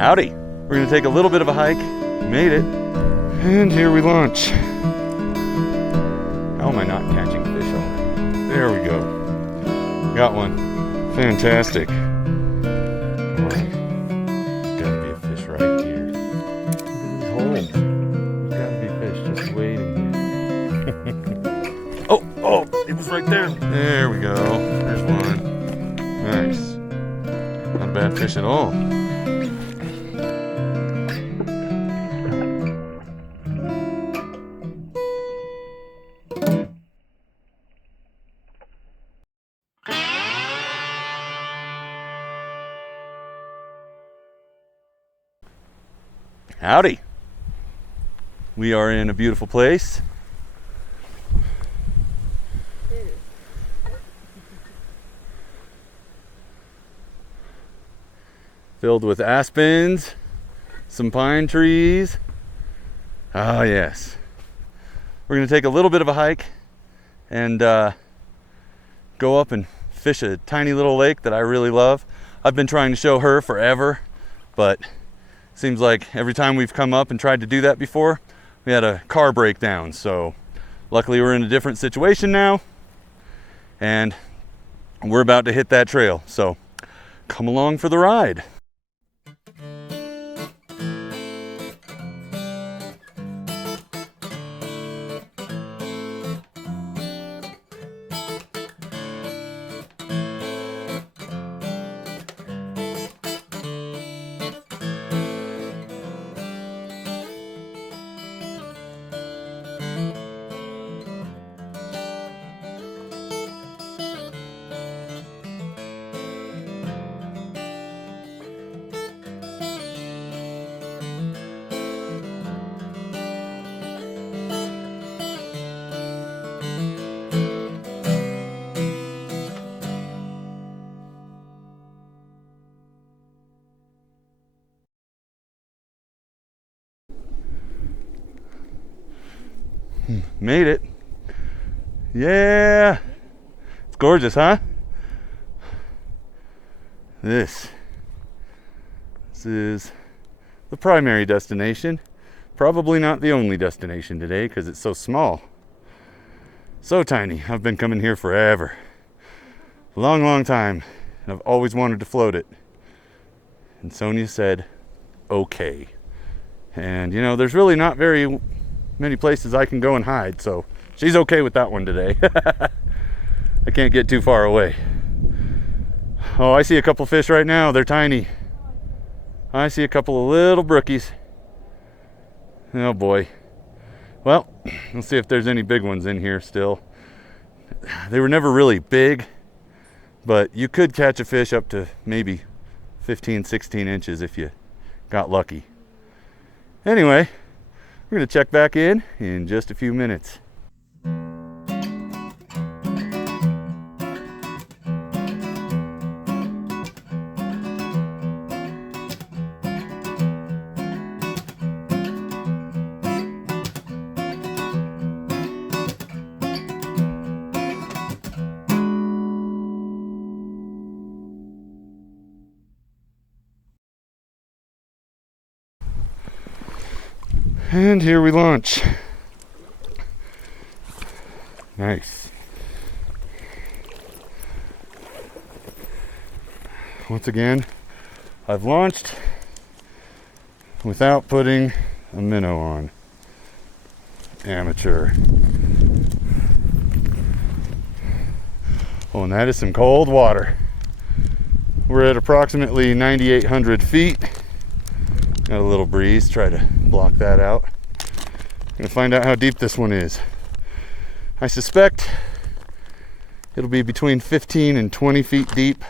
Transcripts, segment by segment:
Howdy. We're gonna take a little bit of a hike. Made it. And here we launch. How am I not catching fish already? There we go. Got one. Fantastic. Alright. There's gotta be a fish right here. Look at these holes. There's gotta be fish just waiting here. Oh, it was right there. There we go. There's one. Nice. Not a bad fish at all. Howdy. We are in a beautiful place. Filled with aspens, some pine trees. Ah, yes. We're going to take a little bit of a hike and go up and fish a tiny little lake that I really love. I've been trying to show her forever, but seems like every time we've come up and tried to do that before, we had a car breakdown. So luckily we're in a different situation now and we're about to hit that trail. So come along for the ride. Made it. Yeah. It's gorgeous, huh? This is the primary destination. Probably not the only destination today because it's so small. So tiny. I've been coming here forever. Long time. And I've always wanted to float it. And Sonia said, okay. And you know, there's really not very many places I can go and hide, so she's okay with that one today. I can't get too far away. Oh, I see a couple fish right now. They're tiny. I see a couple of little brookies. Oh boy. Well, let's see if there's any big ones in here still. They were never really big, but you could catch a fish up to maybe 15, 16 inches if you got lucky. Anyway, we're going to check back in just a few minutes. And here we launch. Nice. Once again, I've launched without putting a minnow on. Amateur. Oh, and that is some cold water. We're at approximately 9,800 feet. Got a little breeze, try to block that out. Gonna find out how deep this one is. I suspect it'll be between 15 and 20 feet deep.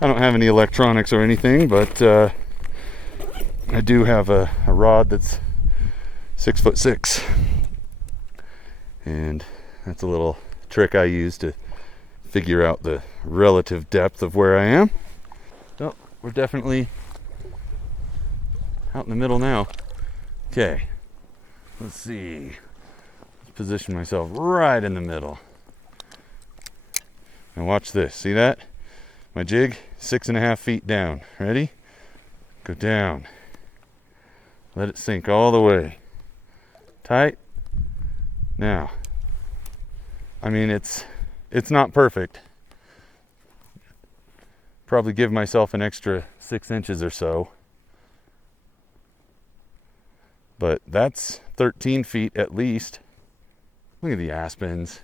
I don't have any electronics or anything, but I do have a rod that's 6'6", and that's a little trick I use to figure out the relative depth of where I am. So we're definitely out in the middle now. Okay, let's see. Let's position myself right in the middle. And watch this. See that? My jig, 6.5 feet down. Ready? Go down. Let it sink all the way. Tight. Now, I mean, it's not perfect. Probably give myself an extra 6 inches or so. But that's 13 feet at least. Look at the aspens.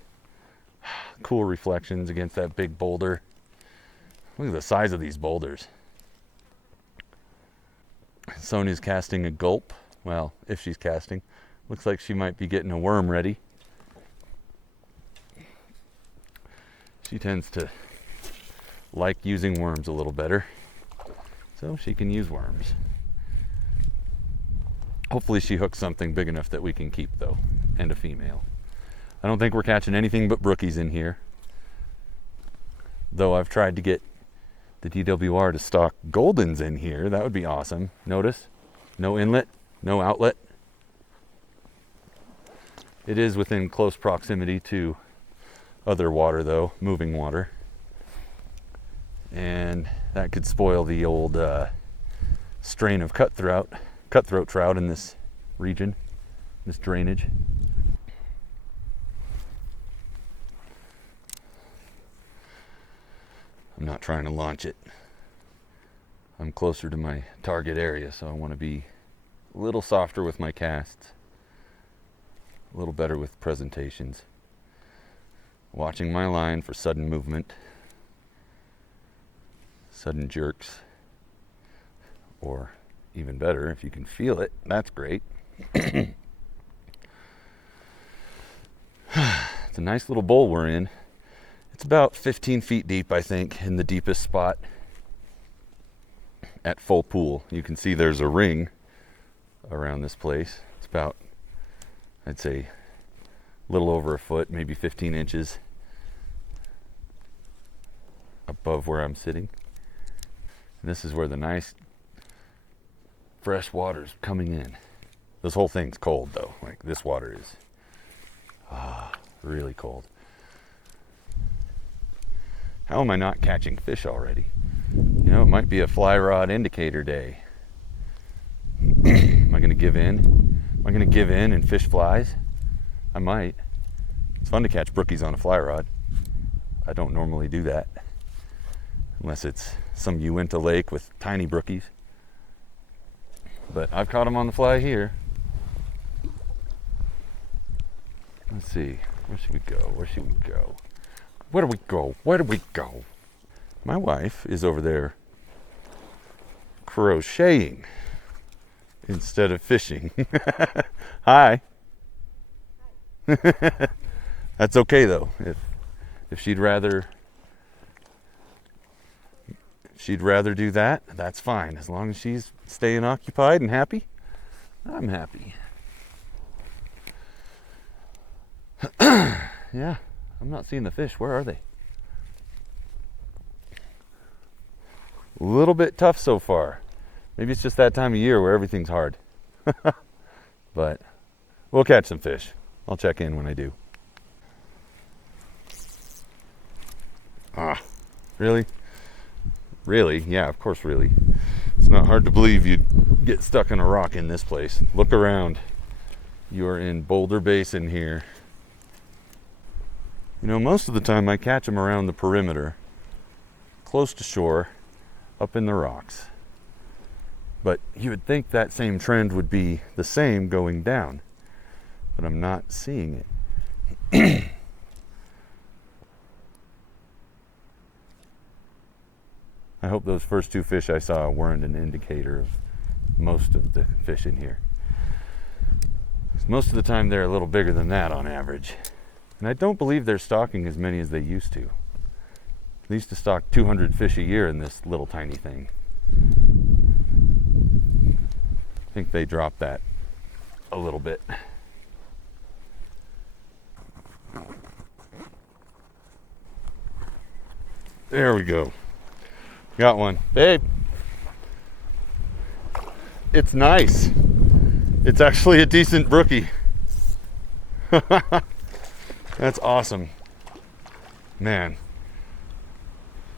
Cool reflections against that big boulder. Look at the size of these boulders. Sonia's casting a gulp. Well, if she's casting. Looks like she might be getting a worm ready. She tends to like using worms a little better, so she can use worms. Hopefully she hooks something big enough that we can keep, though, and a female. I don't think we're catching anything but brookies in here, though I've tried to get the DWR to stock goldens in here. That would be awesome. Notice, no inlet, no outlet. It is within close proximity to other water, though, moving water. And that could spoil the old strain of cutthroat trout in this region, this drainage. I'm not trying to launch it. I'm closer to my target area, so I want to be a little softer with my casts, a little better with presentations. Watching my line for sudden movement, sudden jerks, or even better, if you can feel it, that's great. It's a nice little bowl we're in. It's about 15 feet deep, I think, in the deepest spot at full pool. You can see there's a ring around this place. It's about, I'd say, a little over a foot, maybe 15 inches above where I'm sitting. And this is where the nice fresh water's coming in. This whole thing's cold, though. Like, this water is really cold. How am I not catching fish already? You know, it might be a fly rod indicator day. Am I going to give in? Am I going to give in and fish flies? I might. It's fun to catch brookies on a fly rod. I don't normally do that, unless it's some Uinta lake with tiny brookies. But I've caught them on the fly here. Let's see. Where should we go? Where should we go? Where do we go? Where do we go? My wife is over there crocheting instead of fishing. Hi. That's okay, though. If she'd rather do that, that's fine. As long as she's staying occupied and happy, I'm happy. Yeah, I'm not seeing the fish. Where are they? A little bit tough so far. Maybe it's just that time of year where everything's hard. But we'll catch some fish. I'll check in when I do. Really? Really? Yeah, of course, really. It's not hard to believe you'd get stuck in a rock in this place. Look around. You are in Boulder Basin here. You know, most of the time I catch them around the perimeter, close to shore, up in the rocks. But you would think that same trend would be the same going down. But I'm not seeing it. I hope those first two fish I saw weren't an indicator of most of the fish in here. Most of the time they're a little bigger than that on average. And I don't believe they're stocking as many as they used to. They used to stock 200 fish a year in this little tiny thing. I think they dropped that a little bit. There we go. Got one. Babe. It's nice. It's actually a decent brookie. That's awesome. Man.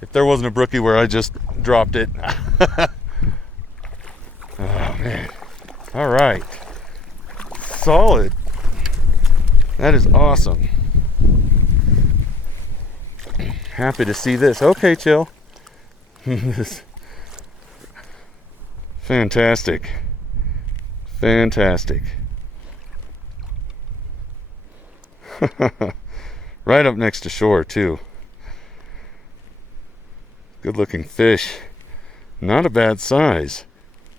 If there wasn't a brookie where I just dropped it, man. All right. Solid. That is awesome. Happy to see this. Okay, chill. Fantastic. Fantastic. Right up next to shore, too. Good looking fish. Not a bad size.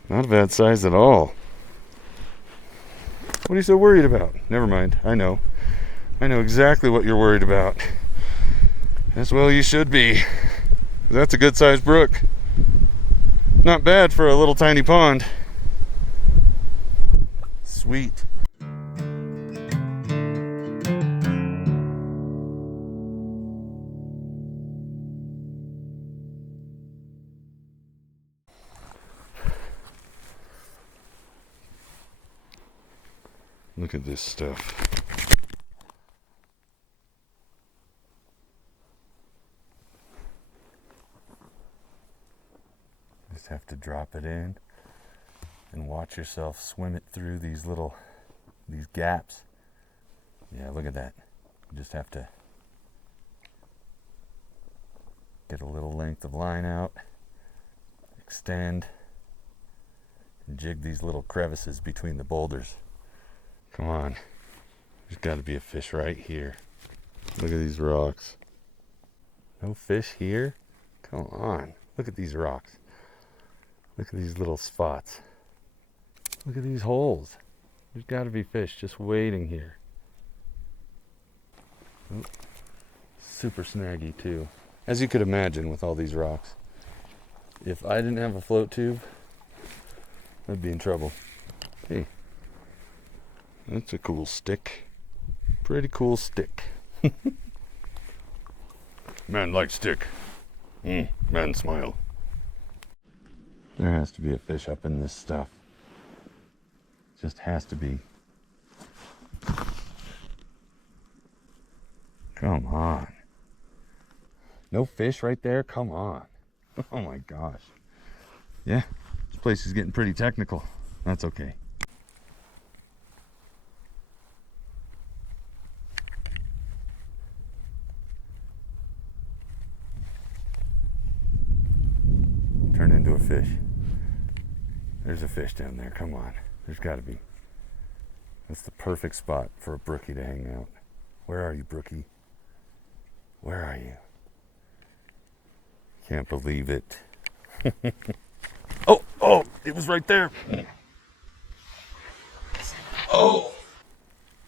Not a bad size at all. What are you so worried about? Never mind. I know. I know exactly what you're worried about. As well you should be. That's a good sized brook. Not bad for a little tiny pond. Sweet. Look at this stuff. Just have to drop it in and watch yourself swim it through these gaps. Yeah, look at that. You just have to get a little length of line out, extend, and jig these little crevices between the boulders. Come on. There's got to be a fish right here. Look at these rocks. No fish here? Come on. Look at these rocks. Look at these little spots. Look at these holes. There's got to be fish just waiting here. Oh, super snaggy too. As you could imagine with all these rocks, if I didn't have a float tube, I'd be in trouble. Hey, that's a cool stick. Pretty cool stick. Man like stick. Man smile. There has to be a fish up in this stuff. Just has to be. Come on. No fish right there? Come on. Oh my gosh. Yeah, this place is getting pretty technical. That's okay. Turn into a fish. There's a fish down there. Come on. There's got to be. That's the perfect spot for a brookie to hang out. Where are you, brookie? Where are you? Can't believe it. Oh, it was right there. Oh,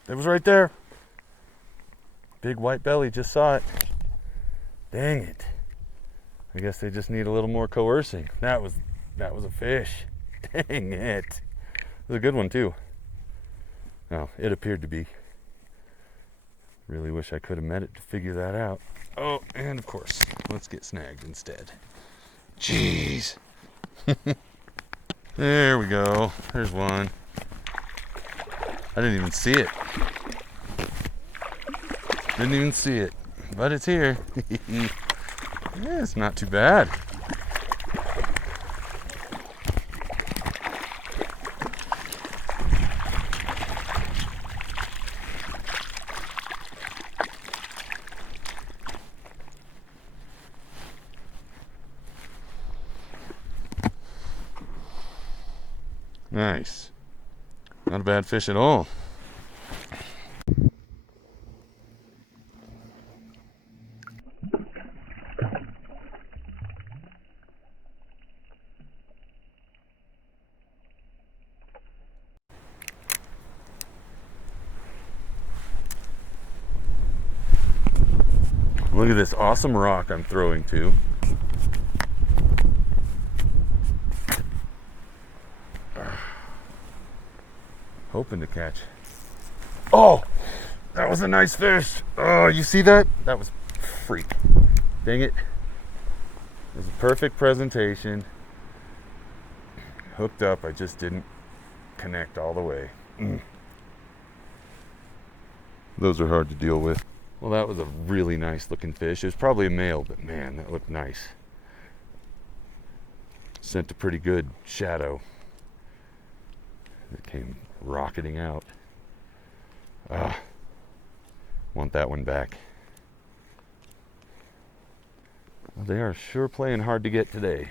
it was right there. Big white belly, just saw it. Dang it. I guess they just need a little more coercing. That was a fish. Dang it. It was a good one too. Well, it appeared to be. Really wish I could have met it to figure that out. Oh, and of course, let's get snagged instead. Jeez. There we go. There's one. I didn't even see it. Didn't even see it. But it's here. Yeah, it's not too bad. Nice. Not a bad fish at all. Look at this awesome rock I'm throwing to. Hoping to catch. Oh, that was a nice fish. Oh, you see that? That was freak. Dang it. It was a perfect presentation. Hooked up, I just didn't connect all the way. Those are hard to deal with. Well, that was a really nice looking fish. It was probably a male, but man, that looked nice. Sent a pretty good shadow. came rocketing out. Ah, want that one back. Well, they are sure playing hard to get today.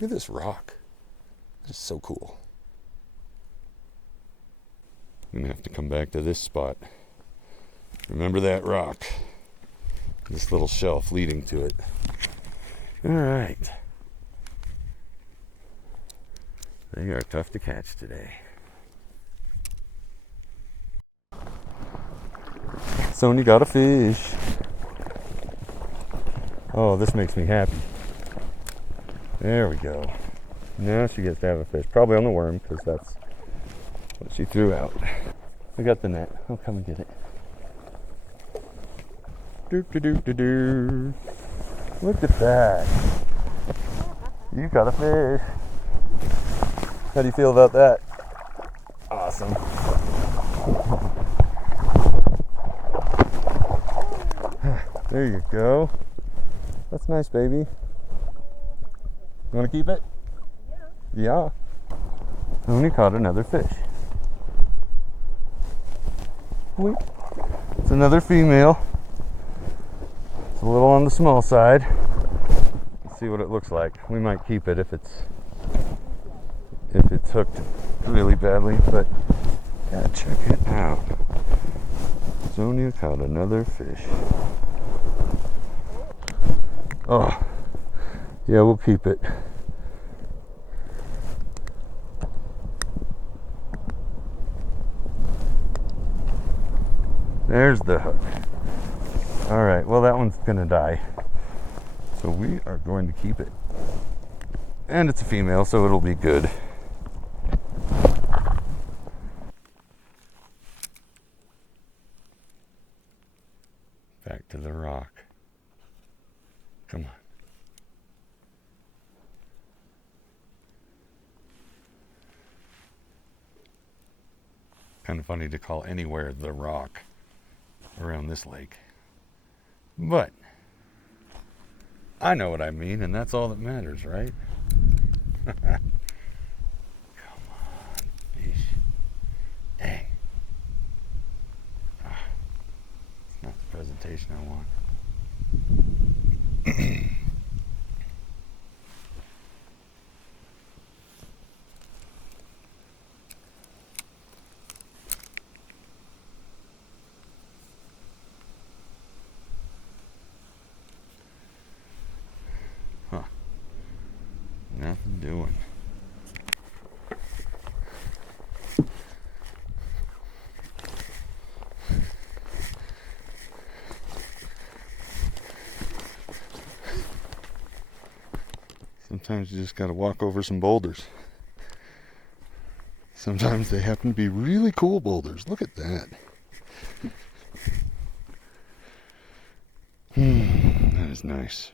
Look at this rock. This is so cool. I'm gonna have to come back to this spot. Remember that rock. This little shelf leading to it. All right. They are tough to catch today. Sonia got a fish. Oh, this makes me happy. There we go. Now she gets to have a fish. Probably on the worm, because that's what she threw out. I got the net. I'll come and get it. Doo-doo-doo-doo-doo. Look at that. You got a fish. How do you feel about that? Awesome. There you go. That's nice, baby. You want to keep it? Yeah. Sonia caught another fish. Wait. It's another female. It's a little on the small side. Let's see what it looks like. We might keep it if it's hooked really badly, but yeah, check it out. Sonia caught another fish. Oh, yeah, we'll keep it. There's the hook. All right, well, that one's gonna die. So we are going to keep it. And it's a female, so it'll be good. Back to the rock. Come on. Kind of funny to call anywhere the rock around this lake. But I know what I mean, and that's all that matters, right? Come on, fish. Dang. It's not the presentation I want. Huh. Nothing doing. Sometimes you just gotta walk over some boulders. Sometimes they happen to be really cool boulders. Look at that. That is nice.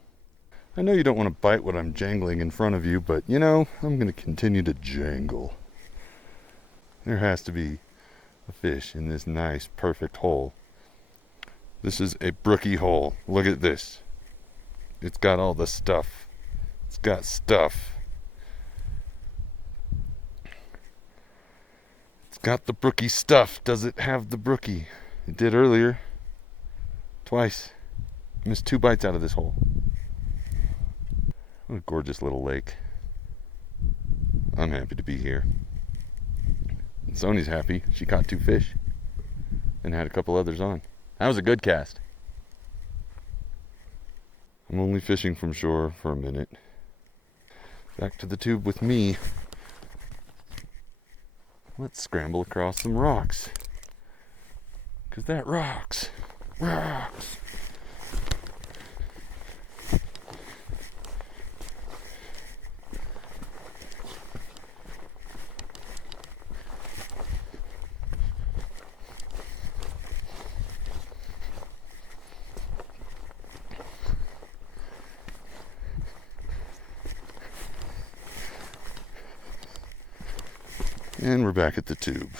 I know you don't want to bite what I'm jangling in front of you, but you know, I'm going to continue to jangle. There has to be a fish in this nice, perfect hole. This is a brookie hole. Look at this. It's got all the stuff. It's got stuff. It's got the brookie stuff. Does it have the brookie? It did earlier. Twice. Missed 2 bites out of this hole. What a gorgeous little lake. I'm happy to be here. And Sonia's happy. She caught 2 fish and had a couple others on. That was a good cast. I'm only fishing from shore for a minute. Back to the tube with me. Let's scramble across some rocks. 'Cause that rocks. Rocks. And we're back at the tube.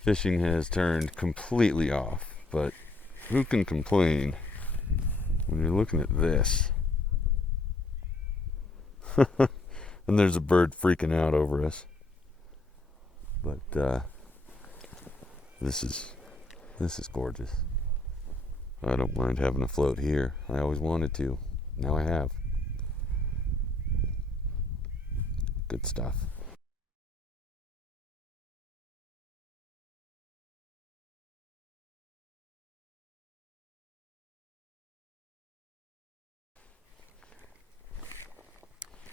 Fishing has turned completely off But who can complain when you're looking at this? And there's a bird freaking out over us. But this is gorgeous. I don't mind having a float here. I always wanted to. Now I have. Good stuff.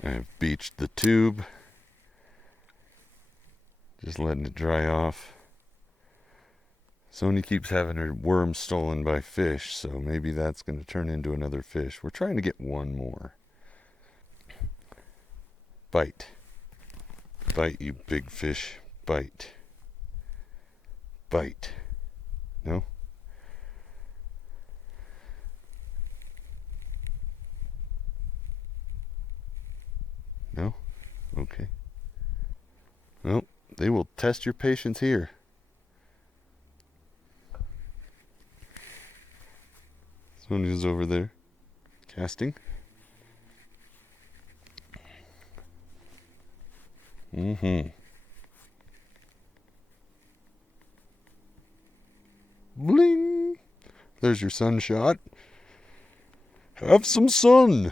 I've beached the tube. Just letting it dry off. Sonia keeps having her worm stolen by fish, so maybe that's going to turn into another fish. We're trying to get one more. Bite. Bite, you big fish. Bite. Bite. No? No? Okay. Well, they will test your patience here. Sonia's over there casting. Bling! There's your sunshot. Have some sun.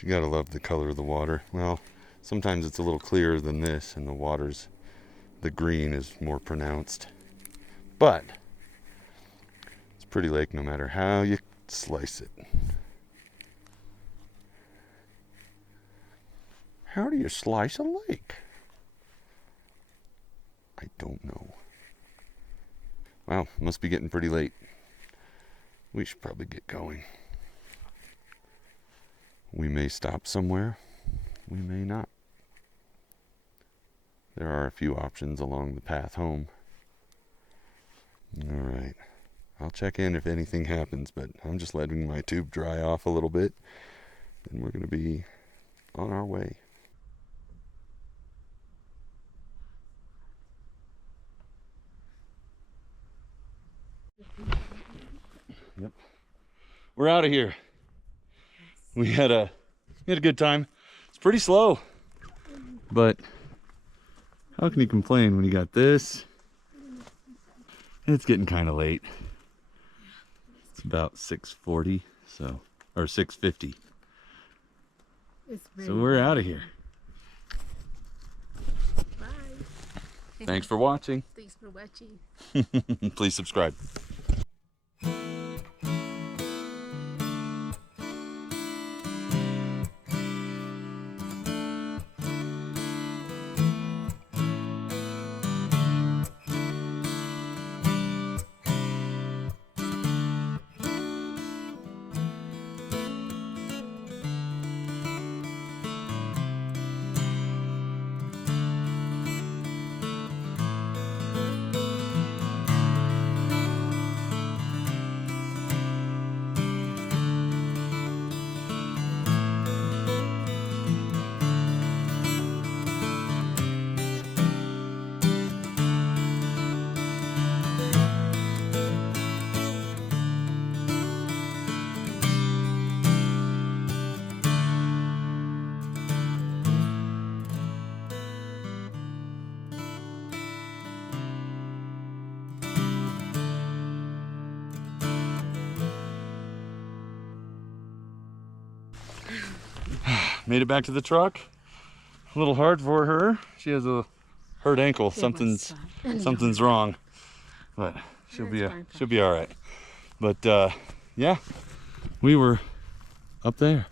You gotta love the color of the water. Well, sometimes it's a little clearer than this, and the green is more pronounced. But it's a pretty lake no matter how you slice it. How do you slice a lake? I don't know. Wow, must be getting pretty late. We should probably get going. We may stop somewhere. We may not. There are a few options along the path home. All right. I'll check in if anything happens, but I'm just letting my tube dry off a little bit, and we're going to be on our way. Yep. We're out of here. We had a good time. It's pretty slow, but how can you complain when you got this? It's getting kind of late. It's about 6:40, or 6:50. So we're out of here. Bye. Thanks for watching. Thanks for watching. Please subscribe. Made it back to the truck. A little hard for her. She has a hurt ankle. Something's wrong, but she'll be all right. But yeah, we were up there,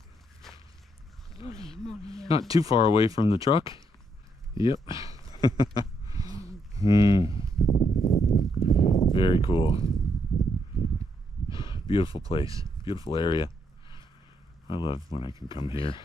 not too far away from the truck. Yep. Very cool. Beautiful place, beautiful area. I love when I can come here.